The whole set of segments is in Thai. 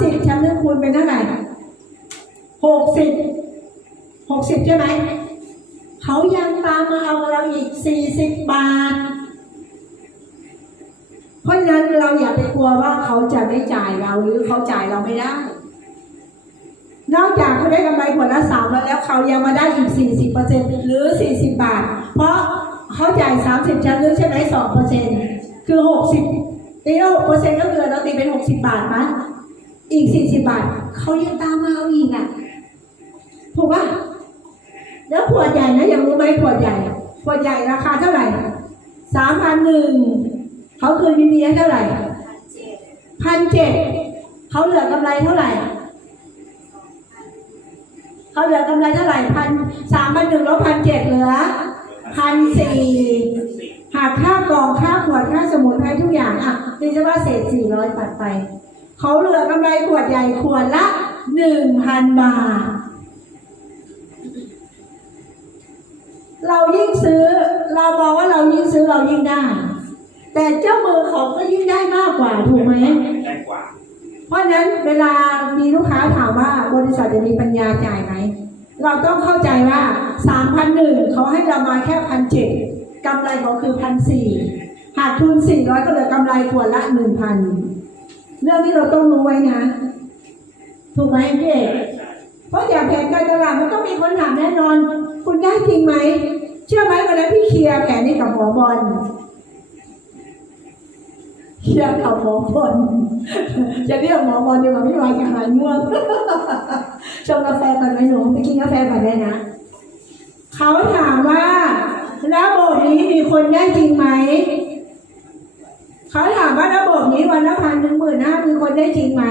สิบชั้นเรื่องคูณเป็นเท่าไหร่หกสิบหกสิบใช่ไหม เขายังตามมาเอาเราอีกสี่สิบบาท เพราะฉะนั้นเราอย่าไปกลัวว่าเขาจะไม่จ่ายเราหรือเขาจ่ายเราไม่ได้ นอกจากเขาได้กำไรขวดละสามแล้วแล้วเขายังมาได้อีกสี่สิบเปอร์เซ็นหรือสี่สิบบาท เพราะเขาจ่ายสามสิบชั้นลึกใช่ไหมสองเปอร์เซ็นคือหกสิบตีหกเปอร์เซ็นต์ก็คือเราตีเป็นหกสิบบาทนะ อีกสี่สิบบาทเขายังตามมาเอาอีกอะถูกป่ะแล้วขวดใหญ่นะยังรู้ไหมขวดใหญ่ขวดใหญ่ราคาเท่าไหร่สามพันหนึ่งเขาคืนมีเมียเท่าไหร่พันเจ็ดเขาเหลือกำไรเท่าไหร่เขาเหลือกำไรเท่าไหร่พันสามพันหนึ่งลบพันเจ็ดเหลือพันสี่หากค่ากองค่าขวดค่าสมุนไพรทุกอย่างอะนี่จะว่าเศษสี่ร้อยตัดไป เขาเหลือกำไรขวดใหญ่ขวดละหนึ่งพันบาท เรายิ่งซื้อ เรามองว่าเรายิ่งซื้อเรายิ่งได้ แต่เจ้ามือเขาก็ยิ่งได้มากกว่าถูกไหมได้กว่า เพราะฉะนั้นเวลามีลูกค้าถามว่าบริษัทจะมีปัญญาจ่ายไหมเราต้องเข้าใจว่าสามพันหนึ่งเขาให้เรามาแค่พันเจ็ดกำไรเขาคือพันสี่หากทุนสี่ร้อยก็เหลือกำไรขวดละหนึ่งพันเรื่องที่เราต้องรู้ไว้นะ ถูกไหมพี่เอกเพราะอย่างแผนการตลาดมันต้องมีคนถามแน่นอน คุณได้จริงไหม เชื่อไหมวันนั้นพี่เคลียร์แผนนี้กับหมอบอลเคลียร์กับหมอบอลจะเรียกหมอบอลดีกว่าพี่วายจะหายง่วงชงกาแฟก่อนไหมหนูไปกินกาแฟก่อนได้นะเขาถามว่าระบบนี้มีคนได้จริงไหม เขาถามว่าระบบนี้วันละพันหนึ่งหมื่นห้ามีคนได้จริงไหม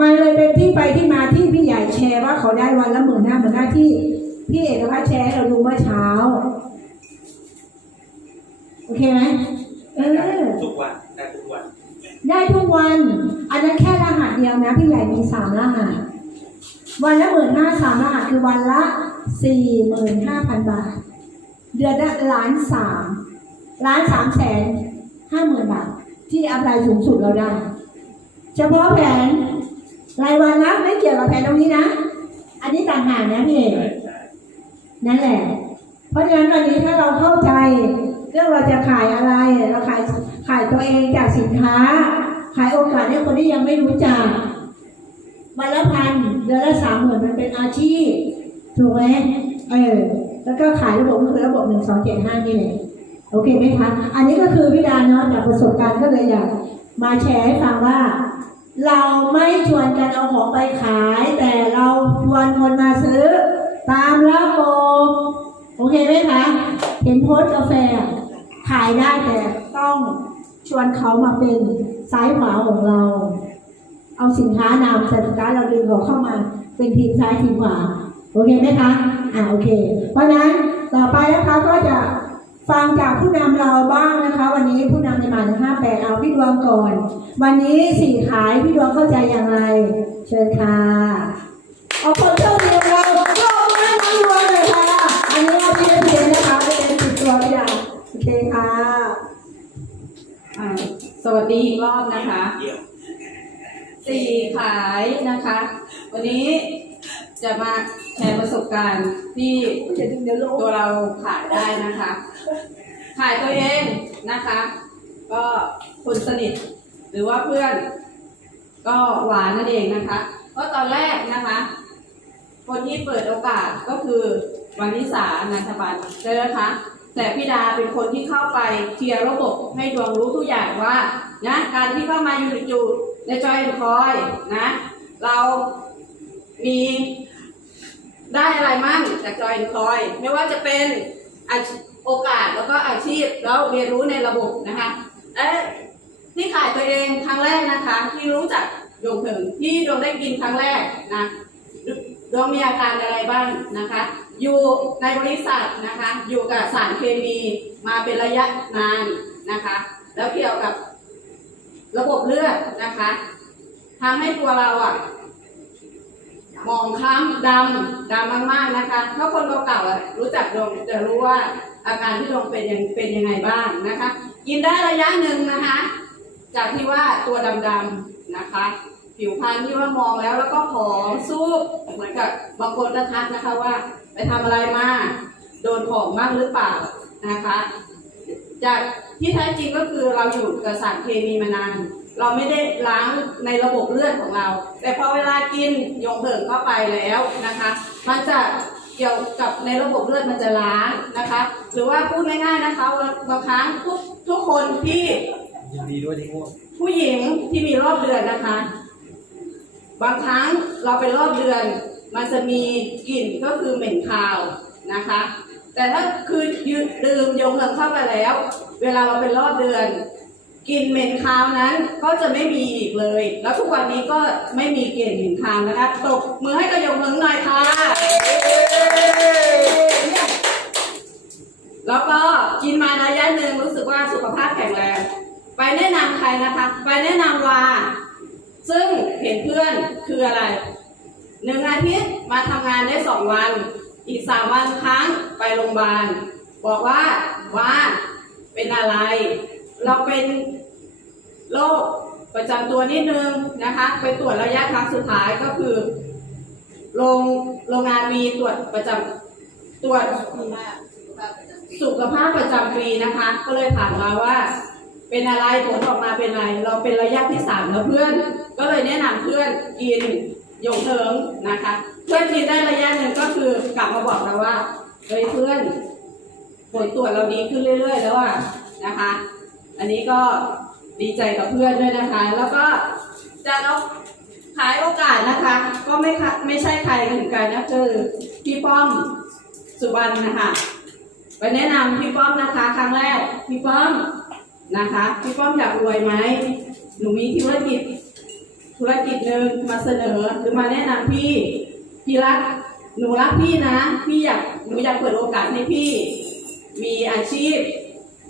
มันเลยเป็นที่ไปที่มาที่พี่ใหญ่แชร์ว่าเขาได้วันละหมื่นห้าหมื่นห้าที่พี่เอกพัฒน์แชร์ให้เราดูเมื่อเช้า โอเคไหมเออทุกวันได้ทุกวัน ได้ทุกวัน อันนั้นแค่รหัสเดียวนะ พี่ใหญ่มีสามรหัสวันละหมื่นห้าสามรหัสคือวันละสี่หมื่นห้าพันบาท เดือนละล้านสาม ล้านสามแสนห้าหมื่นบาทที่อัพไลน์สูงสุดเราได้ เฉพาะแผนรายวันนะไม่เกี่ยวกับแผนตรงนี้นะ อันนี้ต่างหากนะพี่เอกใช่ใช่นั่นแหละ เพราะฉะนั้นวันนี้ถ้าเราเข้าใจเรื่องเราจะขายอะไรเราขายขายตัวเองจากสินค้า ขายโอกาสให้คนที่ยังไม่รู้จักวันละพันเดือนละสามหมื่นมันเป็นอาชีพถูกไหมเออแล้วก็ขายระบบก็คือระบบหนึ่งสองเจ็ดห้านี่เลย โอเคไหมคะ อันนี้ก็คือพี่ดาเนาะจากประสบการณ์ก็เลยอยากมาแชร์ให้ฟังว่า เราไม่ชวนกันเอาของไปขาย แต่เราชวนคนมาซื้อ ตามระบบโอเคไหมคะ เห็นโพสต์กาแฟ ขายได้แต่ต้องชวนเขามาเป็นซ้ายขวาของเรา เอาสินค้านำสินค้าเราดึงเขาเข้ามาเป็นทีมซ้ายทีมขวา โอเคไหมคะ อ่าโอเค เพราะนั้นต่อไปนะคะก็จะ ฟังจากผู้นำเราบ้างนะคะ วันนี้ผู้นำในหมายถึงห้าแปดเอาพี่ดวงก่อน วันนี้สี่ขายพี่ดวงเข้าใจอย่างไร เชิญค่ะเอาคนโชคดีของเราโชคดีน้องดวงเลยค่ะ อันนี้เอาพี่เพียนนะคะเป็นติดตัวพี่ดาวโอเคค่ะสวัสดีอีกรอบนะคะสี่ขายนะคะ วันนี้จะมา ประสบการณ์ที่ตัวเราขายได้นะคะ ขายตัวเองนะคะ ก็คนสนิทหรือว่าเพื่อน ก็หวานนั่นเองนะคะ ก็ตอนแรกนะคะ คนที่เปิดโอกาสก็คือวันนิสานันทบันเจอนะคะแต่พี่ดาเป็นคนที่เข้าไปเคลียร์ระบบให้ดวงรู้ทุกอย่างว่านะการที่เข้ามาอยู่อยู่ในจอยคอยนะ เรามี ได้อะไรมั่งจากจอยคอยไม่ว่าจะเป็นโอกาสแล้วก็อาชีพแล้วเรียนรู้ในระบบนะคะเอ๊ะที่ขายตัวเองครั้งแรกนะคะ ที่รู้จักดวงเถิงที่ดวงได้กินครั้งแรกนะดวงมีอาการอะไรบ้างนะคะ อยู่ในบริษัทนะคะ อยู่กับสารเคมีมาเป็นระยะนานนะคะ แล้วเกี่ยวกับระบบเลือดนะคะทำให้ตัวเราอะ มองคล้ำดำดำมากๆนะคะถ้าคนเก่าๆอะรู้จักดวงจะรู้ว่าอาการที่ดวงเป็นยังเป็นยังไงบ้างนะคะ กินได้ระยะหนึ่งนะคะ จากที่ว่าตัวดำๆนะคะนะคะ ผิวพรรณที่ว่ามองแล้วแล้วก็ผอมซูบเหมือนกับบางคนก็ทักนะคะว่า ไปทำอะไรมาโดนของมากหรือเปล่านะคะ จากที่แท้จริงก็คือเราอยู่กับสารเคมีมานาน เราไม่ได้ล้างในระบบเลือดของเรา แต่พอเวลากินยงเหิงเข้าไปแล้วนะคะ มันจะเกี่ยวกับในระบบเลือดมันจะล้างนะคะ หรือว่าพูดง่ายๆนะคะบางครั้งทุกทุกคนที่ยินดีด้วยที่ง่วงผู้หญิงที่มีรอบเดือนนะคะ บางครั้งเราเป็นรอบเดือน มันจะมีกลิ่นก็คือเหม็นคาวนะคะ แต่ถ้าคือยืดดื่มยงเหิงเข้าไปแล้ว เวลาเราเป็นรอบเดือน กลิ่นเหม็นคาวนั้นก็จะไม่มีอีกเลย แล้วทุกวันนี้ก็ไม่มีกลิ่นเหม็นคาวนะคะตบมือให้กับยงเหิงหน่อยค่ะ แล้วก็กินมาระยะหนึ่งรู้สึกว่าสุขภาพแข็งแรงไปแนะนำใครนะคะ ไปแนะนำวาซึ่งเห็นเพื่อนคืออะไรหนึ่งอาทิตย์มาทำงานได้สองวัน อีกสามวันครั้งไปโรงพยาบาลบอกว่าว่าเป็นอะไร เราเป็นโรคประจำตัวนิดนึงนะคะ ไปตรวจระยะครั้งสุดท้ายก็คือโรงโรงงานมีตรวจประจำตรวจสุขภาพประจำปีนะคะ ก็เลยถามมาว่า เป็นอะไรผลออกมาเป็นอะไร เราเป็นระยะที่สามแล้วเพื่อน ก็เลยแนะนำเพื่อนกินหยงเถิงนะคะ เพื่อนกินได้ระยะหนึ่งก็คือกลับมาบอกเราว่าเฮ้ยเพื่อนผลตรวจเราดีขึ้นเรื่อย ๆ แล้วอะนะคะ อันนี้ก็ดีใจกับเพื่อนด้วยนะคะ แล้วก็จะเอาขายโอกาสนะคะ ก็ไม่ไม่ใช่ใครเหมือนกันนะคือพี่ป้อมสุวรรณนะคะไปแนะนำพี่ป้อมนะคะ ครั้งแรกพี่ป้อมนะคะพี่ป้อมอยากรวยไหมหนูมีธุรกิจ ธุรกิจหนึ่งมาเสนอหรือมาแนะนำพี่พี่รักหนูรักพี่นะ พี่อยากหนูอยากเปิดโอกาสให้พี่ มีอาชีพ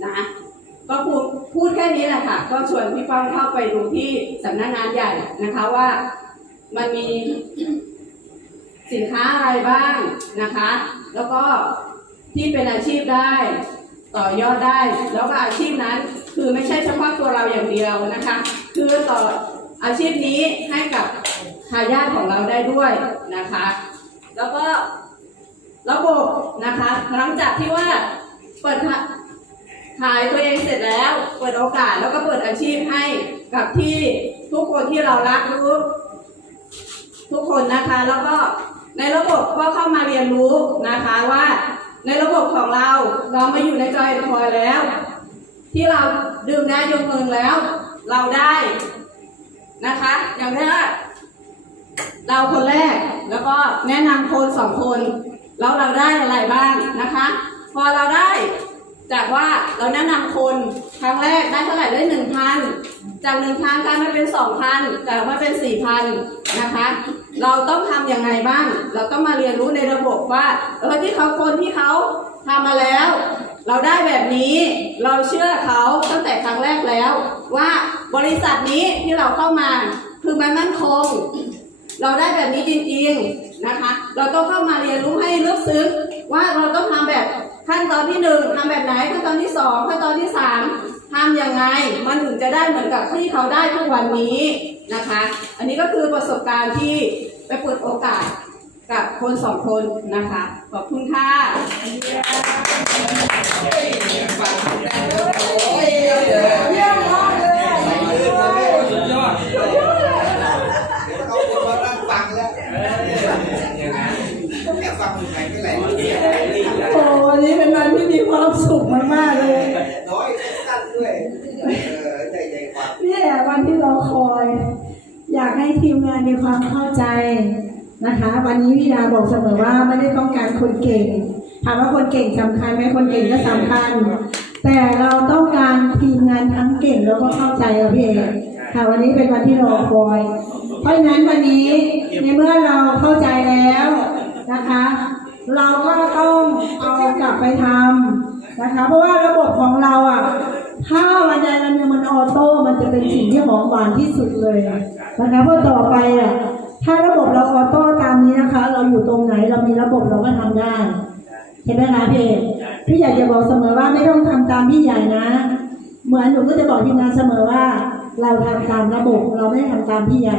นะ ก็พูดพูดแค่นี้แหละค่ะ ก็ชวนพี่ป้อมเข้าไปดูที่สำนักงานใหญ่นะคะว่ามันมีสินค้าอะไรบ้างนะคะ แล้วก็ที่เป็นอาชีพได้ต่อยอดได้ แล้วก็อาชีพนั้นคือไม่ใช่เฉพาะตัวเราอย่างเดียวนะคะ คือต่ออาชีพนี้ให้กับทายาทของเราได้ด้วยนะคะ แล้วก็ระบบนะคะ หลังจากที่ว่าเปิด ขายตัวเองเสร็จแล้วเปิดโอกาสแล้วก็เปิดอาชีพให้กับที่ทุกคนที่เรารักรู้ทุกคนนะคะแล้วก็ในระบบก็เข้ามาเรียนรู้นะคะว่าในระบบของเราเรามาอยู่ในจอยคอยแล้ว ที่เราดื่มได้ยกเงินแล้ว เราได้นะคะ อย่างแรกเราคนแรกแล้วก็แนะนำคนสองคน แล้วเราได้อะไรบ้างนะคะ พอเราได้ จากว่าเราแนะนำคนครั้งแรกได้เท่าไหร่ได้หนึ่งพันจากหนึ่งพันกลายมาเป็นสองพันกลายมาเป็นสี่พันนะคะ เราต้องทำยังไงบ้าง เราต้องมาเรียนรู้ในระบบว่าเออที่เขาคนที่เขาทำมาแล้ว เราได้แบบนี้เราเชื่อเขาตั้งแต่ครั้งแรกแล้ว ว่าบริษัทนี้ที่เราเข้ามาคือมันมั่นคง เราได้แบบนี้จริงๆนะคะ เราต้องเข้ามาเรียนรู้ให้ลึกซึ้งว่าเราต้องทำแบบ ขั้นตอนที่หนึ่งทำแบบไหนขั้นตอนที่สองขั้นตอนที่สามทำยังไง มันถึงจะได้เหมือนกับที่เขาได้ทุกวันนี้นะคะ อันนี้ก็คือประสบการณ์ที่ไปเปิดโอกาสกับคนสองคนนะคะ ขอบคุณค่ะสุดยอด เอาคนมานั่งฟังแล้ว อย่างนั้น แค่ฟังอยู่ไหนก็ไหล โอ้วันนี้เป็นวันที่มีความสุขมากๆเลย น้อยสั้นด้วย เออใจใจความ นี่แหละวันที่เราคอย อยากให้ที มีความเข้าใจนะคะ วันนี้วิดาบอกเสมอว่าไม่ได้ต้องการคนเก่ง ถามว่าคนเก่งสำคัญไหมคนเก่งก็สำคัญ แต่เราต้องการทีมงานทั้งเก่งแล้วก็เข้าใจค่ะพี่เอกค่ะวันนี้เป็นวันที่รอคอย เพราะฉะนั้นวันนี้ในเมื่อเราเข้าใจแล้วนะคะ เราก็ต้องเอากลับไปทำนะคะ เพราะว่าระบบของเราอะถ้าวันใดวันหนึ่งมันออโต้มันจะเป็นสิ่งที่หอมหวานที่สุดเลย นะคะเพราะต่อไปอะถ้าระบบเราออโต้ตามนี้นะคะ เราอยู่ตรงไหนเรามีระบบเราก็ทำได้เห็นไหมคะพี่เอกพี่อยากจะบอกเสมอว่าไม่ต้องทำตามพี่ใหญ่นะ เหมือนหนูก็จะบอกทีมงานเสมอว่า เราทำตามระบบเราไม่ได้ทำตามพี่ใหญ่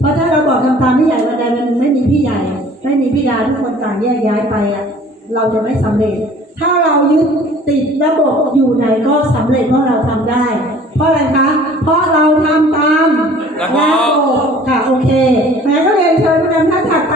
เพราะถ้าเราบอกทำตามพี่ใหญ่วันใดมันไม่มีพี่ใหญ่ ไม่มีพี่ดาทุกคนต่างแยกย้ายไปอะเราจะไม่สำเร็จ ถ้าเรายึดติดระบบอยู่ไหนก็สำเร็จเพราะเราทำได้ เพราะอะไรคะ เพราะเราทำตามและโกค่ะโอเคแม่ก็เรียนเชิญทุนท่านถัดไป